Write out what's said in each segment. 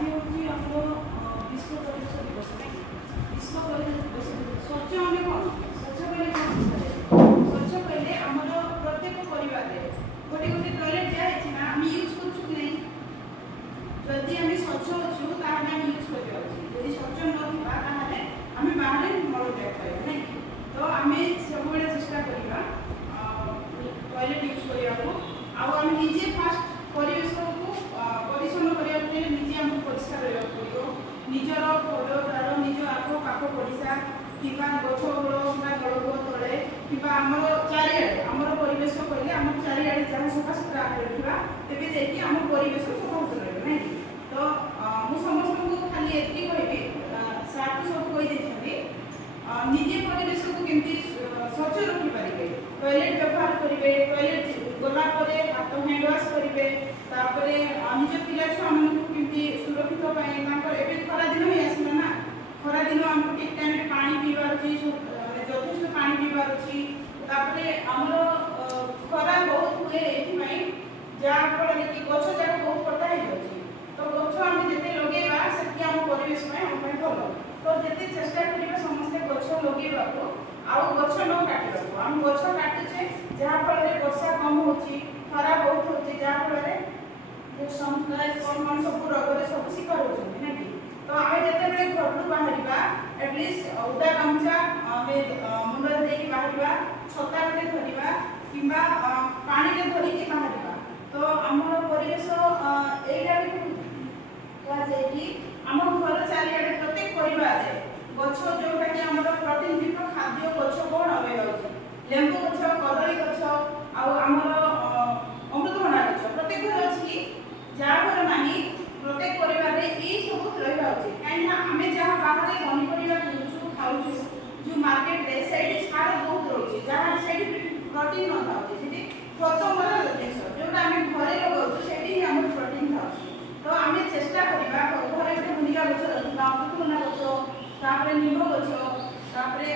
आज हूँ आम विश्व परिवेश दिवस विश्व परिवेश दिवस स्वच्छ आम कौन स्वच्छ कहले कौन स्वच्छ कहले आमर प्रत्येक परिवार गोटे गोटे टॉयलेट जाए ना आम यूज करुदी आम स्वच्छ अच्छु ताहले आम यूज कर स्वच्छ ना आम बाहर मल त्याग पाइबा नहीं तो आम सब चेष्टा करवा टॉयलेट यूज करने आम निजे फास्ट परिवेश को परिश्रम करने निजे आम परिष्कार रहा पड़ो निजर घर निज आख पाख पड़िशा कि गछ गलगो तले कि चारिड़े आम परिवेश कहले आम चारिड़े जहाँ सफा सुतरा रखा तेज जाकि आम परिवेश सफा सुतरा रहा नहीं तो मुझे समस्त खाली एति कहबी सार तो सब कही निजे परिवेश को केमती स्वच्छ रखिपारे टॉयलेट व्यवहार करेंगे टॉयलेट गलापर हाथ हैंड वाश करेंगे निज पिला छुआ मानी सुरक्षित खरा दिन ही आसला ना खरा दिन आमको ठीक टाइम पानी पीबार अच्छी यथेष पानी पीबार अच्छी आमर खरा बहुत हुए ये जहाँफल कि गछ जाक बहुत कटा हो तो गछ आम जिते लगेगा से आम परिवेश भल तो जिते चेष्टा करेंगे समस्ते गछ लगेगा आउ गछ न काटा आम गछ काटुचे जहाँफल वर्षा कम हो खरा बहुत हो जहाँफल सब रोग सब शिकार होती ना कि तो आम जिते घर बाहर एटलिस्ट उदा गामछा मुंड दे बाहर छता गोटे धरवा कि पानी धरिकी बाहर तो आम परिवेश यहाँ कहुए कि आम घर चारिड़े प्रत्येक परिवार गछ जोटा कि आम प्रोटीन युक्त खाद्य गछ कौन अवे लेंबू गछ कदली गछ आमर अमृतभंडा गछ प्रत्येक घर अच्छी जहाँ घर ना प्रत्येक परिवार ये सब रहा उचित कहीं आम जहाँ बाहर पनीपरिया किणुचु खाऊ जो मार्केट रे से सार बहुत रोचे जहाँ से प्रोटीन न था खत मरा जिन जोटा आम घरे लगाऊ से आम प्रोटीन था तो आम चेष्टा करवा घर एक भूमिका गछ रखा अमृतभंडा गछ निम गछ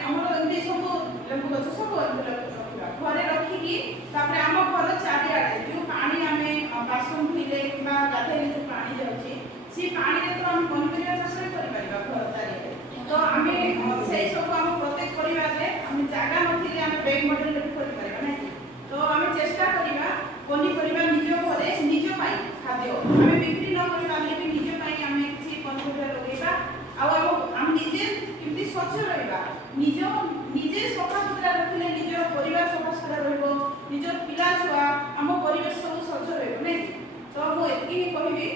आमर एमती सब लेंबू गछ सब रखा घरे रखिकी आम घर चारिड़े जो पानी आम बासन धोइले कि गाधेले जो पानी जाऊँगी सी पानी तो आम पनीपरिया चाष कर घर चारिड़े तो आम से सब आम प्रत्येक परिवार आम जगह नथिले आम बैग मॉडल कर तो आम चेष्टा करवा पनीपरिया निज घरे निज खाद्य आम बिक्री न कर निज आम किसी पनीपरिया लगेगा आम निजे केमती स्वच्छ रहा निज निजे सफा सुतरा रखिले निज परिवार सफा सुतरा रहिबो निज पिला छुआ आम परिवेश सब स्वच्छ रहिबो नहीं तो मुझे कहबी